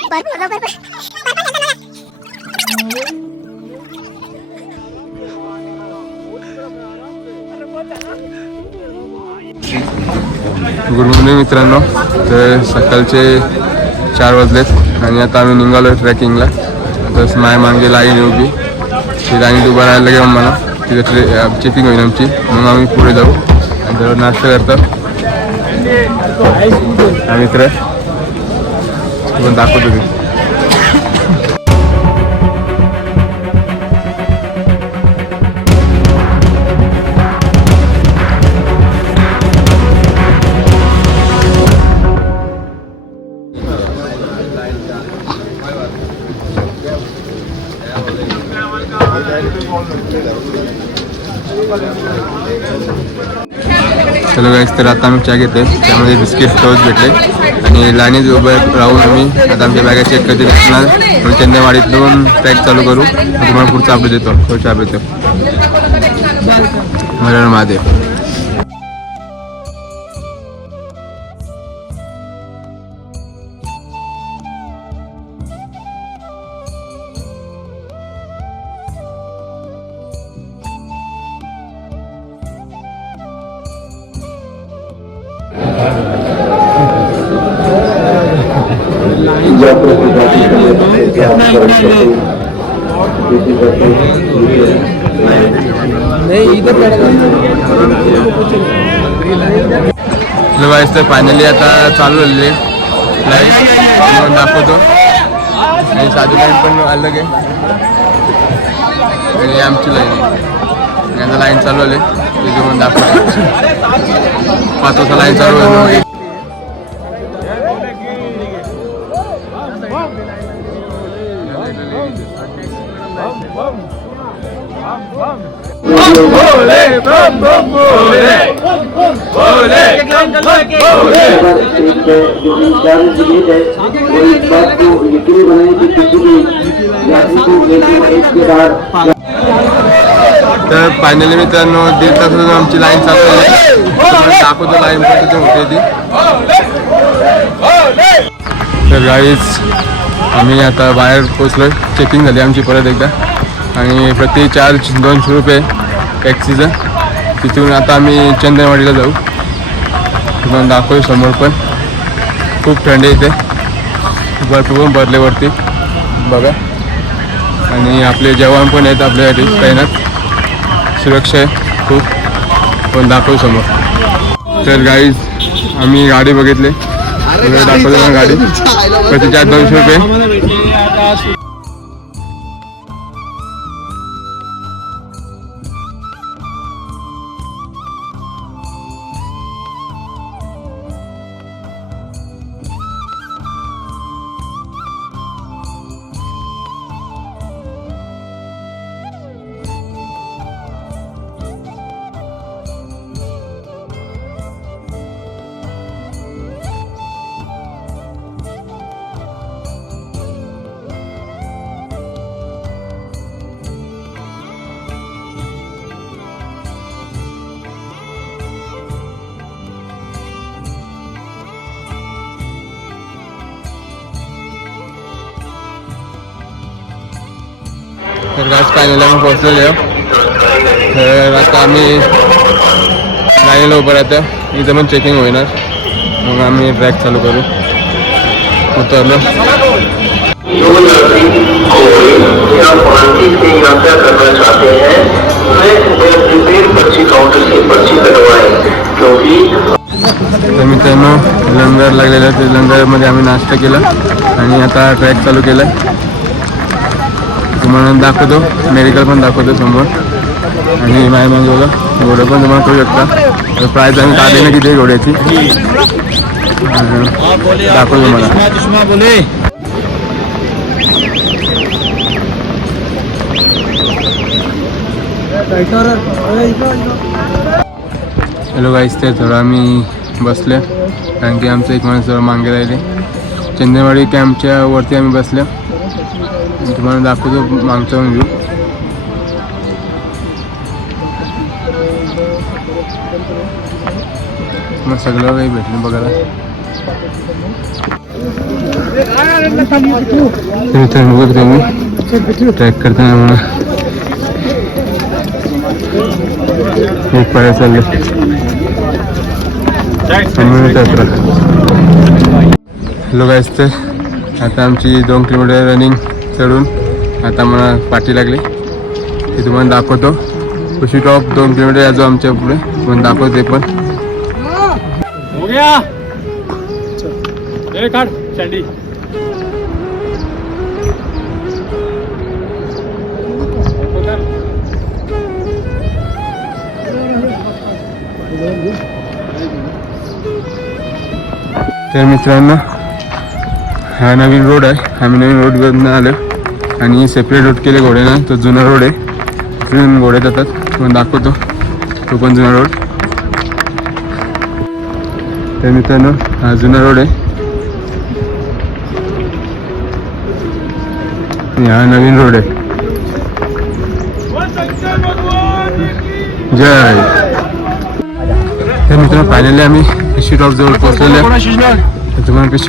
Good morning मित्रांनो. तर सकाळचे चार वाजलेत आणि आता आम्ही निघालो ट्रेकिंगला. तसं माय मागे लाईन उभी. ती लाईन उभं राहायला घेऊन मला तिथं ट्रे चेकिंग होईल आमची. मग आम्ही पुढे जाऊ. आणि त्यावर नाश्ता करतो. मित्र. पण दाखवतो चलो गाईस तर आता आम्ही चहा घेतोय त्यामध्ये बिस्किट टोस्ट भेटले आणि लाईनीत उभं राहून आम्ही. आता आमच्या बॅगा चेक करते असणार. म्हणून चंदेवाडीतून ट्रॅक चालू करू. तुम्हाला पुढचा अपडेट देतो. तो चहा भेटतो हरण महादेव. फायनली आता चालू झालेली लाइट दाखवतो. आणि साधी लाईन पण अलग आहे आणि आमची लाईन यांना लाईन चालू आले ते घेऊन दाखवतो. पाच वाजता लाईन चालू आहे जो इंचार्ज लीड है वो इस बात को यकीनी बनाए कि किसी भी यात्री को एक के बाद तर फायनली मित्रांनो दीड तासातून आमची लाईन चालू आहे दाखवतो लाईन पण तिथे होते ती. तर गाईज आम्ही आता बाहेर पोचलो चेकिंग झाली आमची परत एकदा. आणि प्रति चार्ज दोनशे रुपये. टॅक्सीचं तिथून आता आम्ही चंदनवाडीला जाऊ. तुम्हाला दाखवू समोर पण. खूप थंडी इथे. बर्फ पण भरलेवरती बघा. आणि आपले जवान पण आहेत आपल्यासाठी. तैनात सुरक्षा आहे. खूप. पण दाखवू समोर. तर गाईज आम्ही गाडी बघितली. तुला दाखवतो ना गाडी. प्रति चार दोनशे रुपये. तर गाज पाहिलेला मी पोहोचलेलो तर आता आम्ही लाईनला उभं राहतं इथं पण चेकिंग होणार मग आम्ही ट्रॅक चालू करू उतरलो जो तर मित्रांनो लंगर लागलेलं ते लंगरमध्ये आम्ही नाश्ता केला आणि आता ट्रॅक चालू केला तुम्हाला दाखवतो. मेडिकल पण दाखवतो समोर. आणि माय मागवलं घोडं पण तुम्हाला करू शकता. प्राईज आम्ही काढली ना किती आहे घोड्याची? दाखवतो तुम्हाला हॅलो गाईस ते थोडं आम्ही बसले कारण की आमचं एक माणूस थोडं मागे राहिले. चंदनवाडी कॅम्पच्या वरती आम्ही बसल्या. मी तुम्हाला दाखवतो मागचा व्ह्यू मग सगळं काही भेटलं बघायला. तर मित्रांनो ट्रॅक करताना म्हणा एक पाया चालले. हॅलो गाईस तर आता आमची दोन किलोमीटर रनिंग चढून आता मला पाठी लागली. ते तुम्हाला दाखवतो. कुशी टॉप दोन किलोमीटर याचो आमच्या पुढे. तुम्हाला दाखवतो ते पण. हो तर मित्रांनो हा नवीन रोड आहे. आम्ही नवीन रोडवरनं आलो. आणि सेपरेट रोड केले घोड्यानं. तो जुना रोड आहे. तिथून घोडे जातात. तुम्हाला दाखवतो. तो पण जुना रोड तर मित्रांनो हा जुना रोड आहे. हा नवीन रोड आहे. जय तर मित्रांनो फायनली आम्ही पिशी टॉप जवळ पोहोचलेलो आहे. तर तुम्हाला पिशी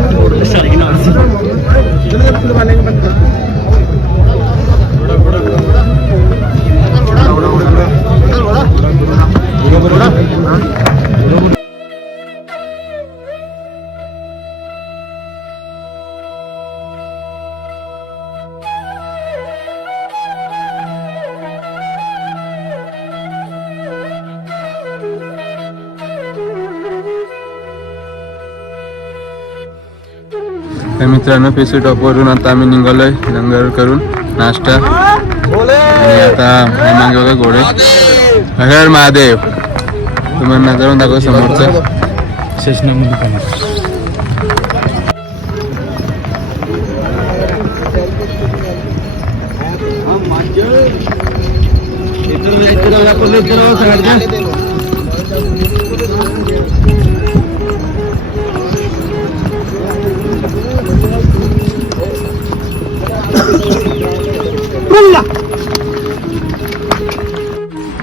हर हर महादेव तर मित्रांनो पिसी टॉपवरून आता आम्ही निघालोय लंगर करून नाश्ता. आणि आता मागे बघा घोडे. हर महादेव. तुम्हाला नजर दाखव समोरचं.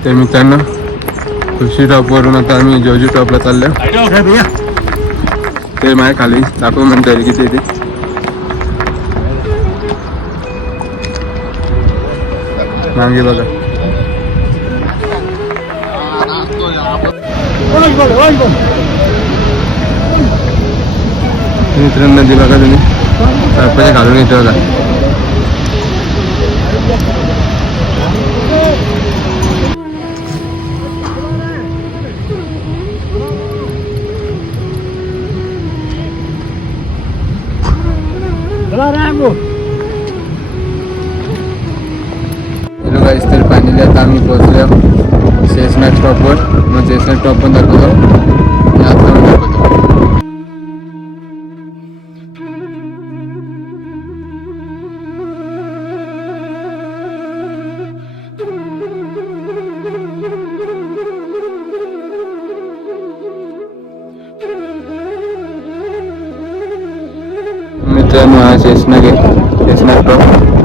तर मित्रांनो खुशी टॉपवरून आता आम्ही जोजू टॉपला चाललो ते माझ्या खाली दाखव म्हणता येईल किती ते. मागे बघा. मित्रांनो नदी बघा तुम्ही. घालून येतो बघा. रॅम्बो हॅलो गाईस तर फायनली आता आम्ही पोहोचलो शेषनाथ टॉपवर मग शेषनाथ टॉप पण शेषनाग आहे शेषनाग टॉप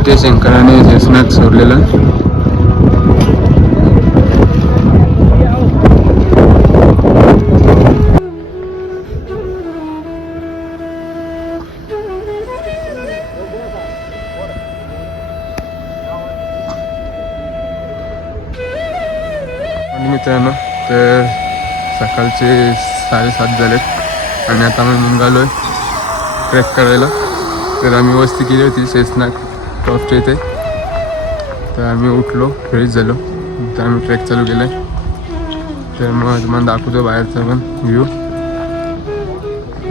इथे शंकराने शेषनाग सोडलेला मित्रांनो तर सकाळचे साडेसात झालेत. आणि आता आम्ही आहे ट्रेक करायला. तर आम्ही वस्ती केली होती शेषनाग टॉपच्या इथे. तर आम्ही उठलो फ्रेश झालो. तर आम्ही ट्रेक चालू केला तर मग तुम्हाला दाखवतो बाहेरचा पण व्ह्यू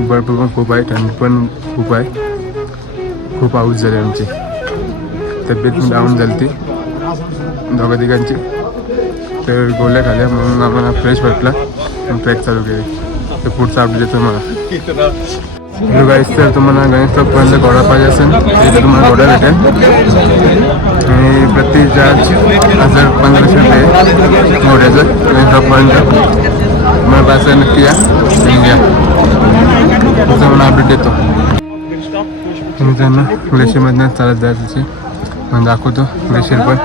बर्फ पण खूप आहे थंडी पण खूप आहे. खूप आऊस झाली आमची. तब्येत पण डाऊन झाली ती दोघा तिघांची. तर गोल्या खाल्या म्हणून आम्हाला फ्रेश वाटला ट्रेक चालू केली. ते पुढचा अपडेट मला जो गाईस तर तुम्हाला गणेश चौकपर्यंत घोडा पाहिजे असेल तिथे तुम्हाला घोडा भेटेल आणि प्रति चार्ज हजार पंधराशे रुपये घोड्याचं गणेश चौकपर्यंत तुम्हाला पाहिजे नक्की या घ्या तुमचा मला अपडेट देतो मित्रांनो ग्लेशियरमधनं चालत जायचं मग दाखवतो ग्लेशियर पण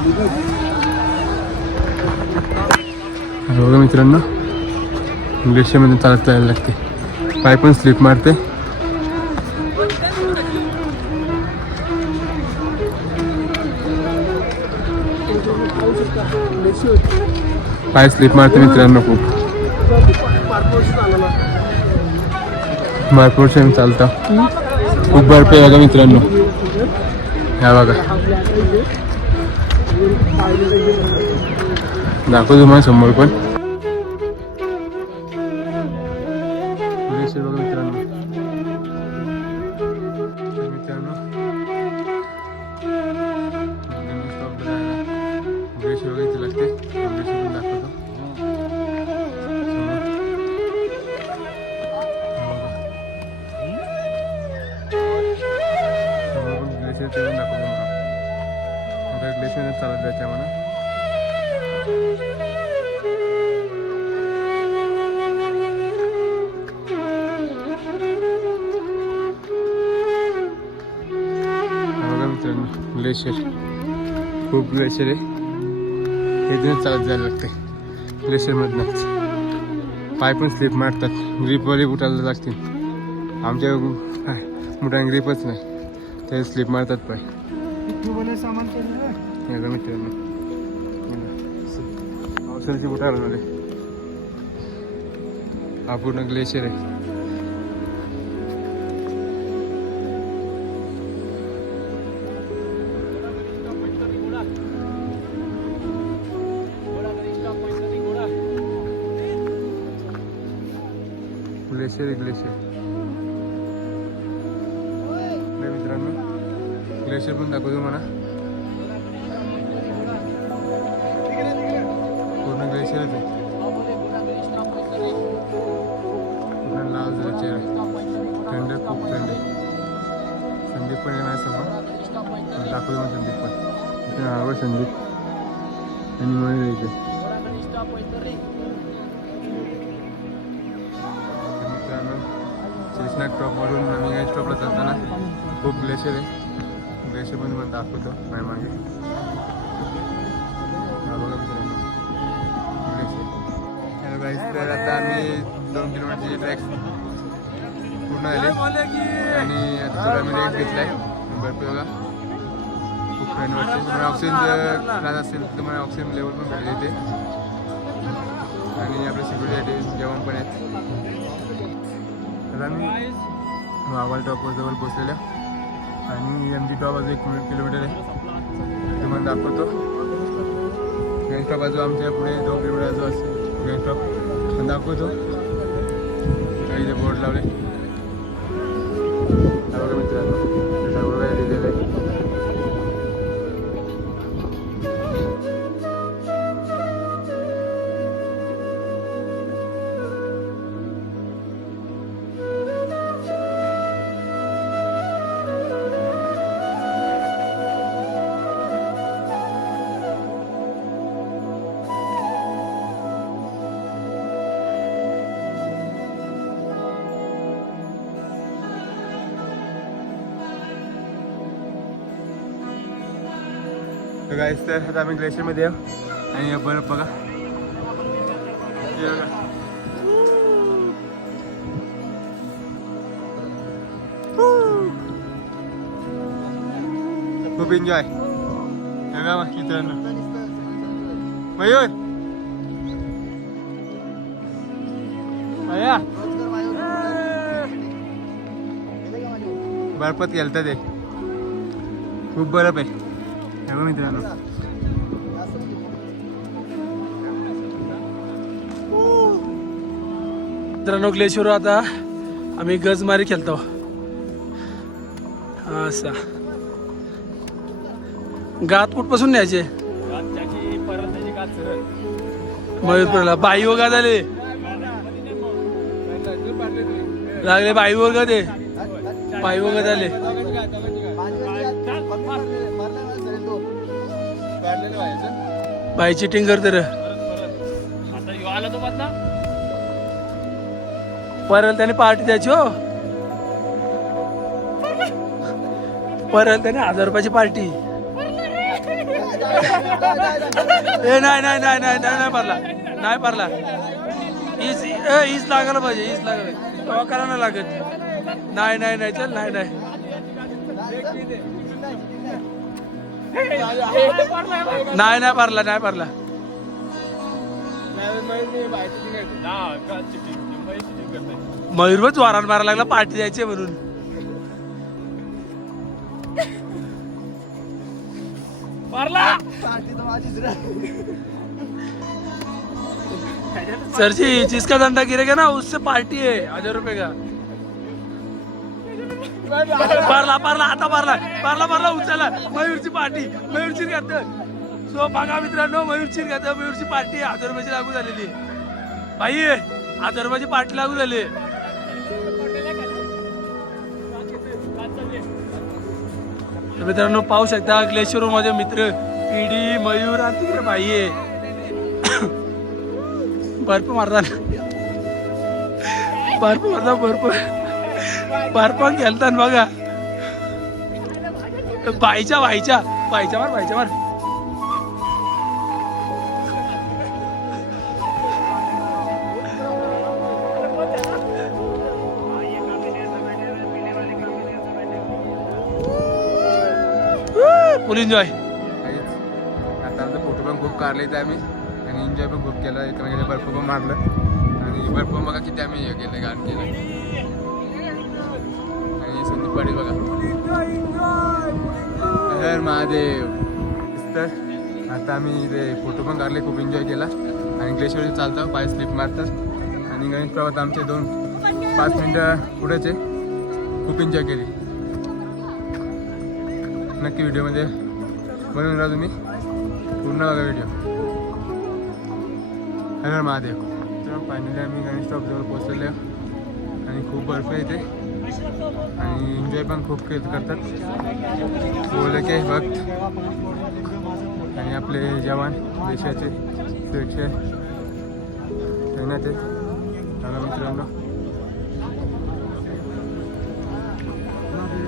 आता बघा मित्रांनो. ग्लेशियरमध्ये चालत जायला लागते. पाय पण स्लिप मारते. पाय स्लिप मारते मित्रांनो खूप. भरपूर शेण चालतं. खूप बर्फ आहे बघा मित्रांनो. ह्या बघा. दाखवतो तुम्हाला समोर पण बघा मित्रांनो ग्लेशियर. खूप ग्लेशियर आहे. इथूनच चालत जायला लागते. ग्लेशियरमधनंच पाय पण स्लिप मारतात. ग्रीपवाले उठायला लागतील. आमच्या मोठ्या ग्रीपच नाही. ते स्लिप मारतात पाय. हे मित्रांनो. उठायला हा पूर्ण ग्लेशियर आहे. ग्लेशियर आहे ग्लेशियर. नाही मित्रांनो ग्लेशियर पण दाखवतो मला पूर्ण ग्लेशियरच आहे पूर्ण लाल झालं चेहरा थंड खूप थंड आहे. संदीप पण आहे माझ्यासमोर. दाखवतो मला संदीप पण. इथे हवं संदीप. आणि मला इथे. शेषनाग टॉपवरून आम्ही या स्टॉपला जाताना खूप ग्लेशियर आहे. ग्लेशियर पण मला दाखवतो माझ्या मागे ग्लेशियर तर आता आम्ही दोन किलोमीटरचे ट्रॅक पूर्ण झाले. आणि आता थोडा आम्ही रेस्ट घेतलाय. बर्फ बघा. खूप फ्रेंड वाटते तुम्हाला ऑक्सिजन जर राहत असेल तर तुम्हाला ऑक्सिजन लेवल पण भेटेल इथे. आणि आपल्या सिक्युरिटीसाठी जेवण पण आहेत तर आम्ही वावाल टॉपवर पोचलेल्या आणि एम जी टॉप अजून एक किलोमीटर आहे. ते तुम्हाला दाखवतो. गणेश टॉप अजून आमच्या पुढे दोन किलोमीटर जो असतो गणेश टॉप दाखवतो. काही इथे बोर्ड लावले. तर गाईस तर आता आम्ही ग्लेशियरमध्ये आहो आणि हे बर्फ बघा हे बघा. खूप एन्जॉय बघा मग मित्रांनो मयूर अया बर्फात गेलतं ते खूप बर्फ आहे हे बघा मित्रांनो. मित्रांनो ग्लेशियर आता आम्ही गजमारी खेळतो. असा. गात कुठपासून न्यायचे? मयूरपूरला. बाई वगा झाले लागले बाई वगा ते बाई वगा झाले बाई चिटिंग करते रे परल त्याने पार्टी द्यायची हो. परत त्याने हजार रुपयाची पार्टी. ए नाही नाही नाही नाही नाही नाही पारला. नाही पारला. हीच ए लागला पाहिजे हीच लागलं. करायला करा लागत नाही नाही नाही चल नाही नाही. नाही नाही पारला नाही पारला. मयूरच वारान मारायला लागला पार्टी द्यायची म्हणून. सर जी जिसका धंधा गिरेगा ना उससे पार्टी है हजार रुपये का. पारला पारला आता पारला. पारला पारला उचलला मयूरची पार्टी मयूरची घात सो बघा मित्रांनो मयूरची घात मयूरची पार्टी आहे हजार रुपयाची लागू झालेली. बाई हजार रुपयाची पार्टी लागू झाली. मित्रांनो पाहू शकता ग्लेशियर माझे मित्र पिढी मयूर आणि तिकडे बाई बर्फ मारताना. बर्फ मारता बर्फ. बर्फ खेळतात बघा. बायच्या व्हायच्या बाईच्या मार बाईच्या मार फुल एन्जॉय आता आमचा फोटो पण खूप काढले इथे आम्ही. आणि एन्जॉय पण खूप केला. एकमेकांच्या बर्फ पण मारलं. आणि बर्फ बघा किती आम्ही हे केलं गाण केलं. आणि बघा. हर महादेव. तर आता आम्ही इथे फोटो पण काढले खूप एन्जॉय केला. आणि ग्लेशियर चालतं पाय स्लिप मारतात. आणि गणेश प्रवात आमचे दोन पाच मिनटं पुढेच. आहे खूप एन्जॉय केली. नक्की व्हिडिओमध्ये बनवून राहा तुम्ही. पूर्ण बघा व्हिडिओ. हर महादेव. तर फायनली आम्ही गणेश टॉपजवळ पोचलेलो आहे. आणि खूप बर्फ आहे इथे. आणि एन्जॉय पण खूप के करतात. बोलके भक्त. आणि आपले जवान देशाचे सुरक्षा ठेवण्याचे चला मित्रांनो.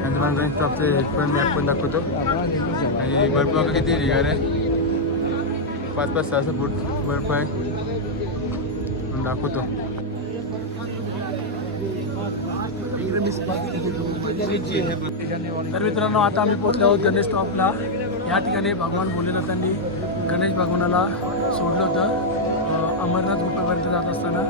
हनुमान रेंज टॉपचे हे पण मॅप पण दाखवतो. आणि बर्फ बघा किती रिगार आहे. पाच पाच सहा सहा फूट बर्फ आहे. पण दाखवतो. तर मित्रांनो आता आम्ही पोहोचलो आहोत गणेश टॉपला या ठिकाणी भगवान भोलेनाथांनी गणेश भगवानाला सोडलं होतं. अमरनाथ गुफेपर्यंत जात असताना.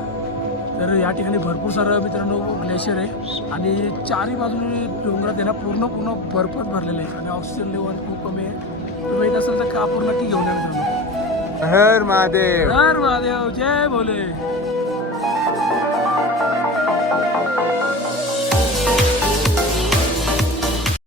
तर या ठिकाणी भरपूर सारं मित्रांनो ग्लेशियर आहे. आणि चारही बाजूने डोंगरात आहे ना पूर्ण पूर्ण बर्फच भरलेलं आहे. आणि ऑक्सिजन लेवल खूप कमी आहे. तुम्ही येत असेल तर कापूर नक्की घेऊन या मित्रांनो. हर महादेव. हर महादेव जय भोले.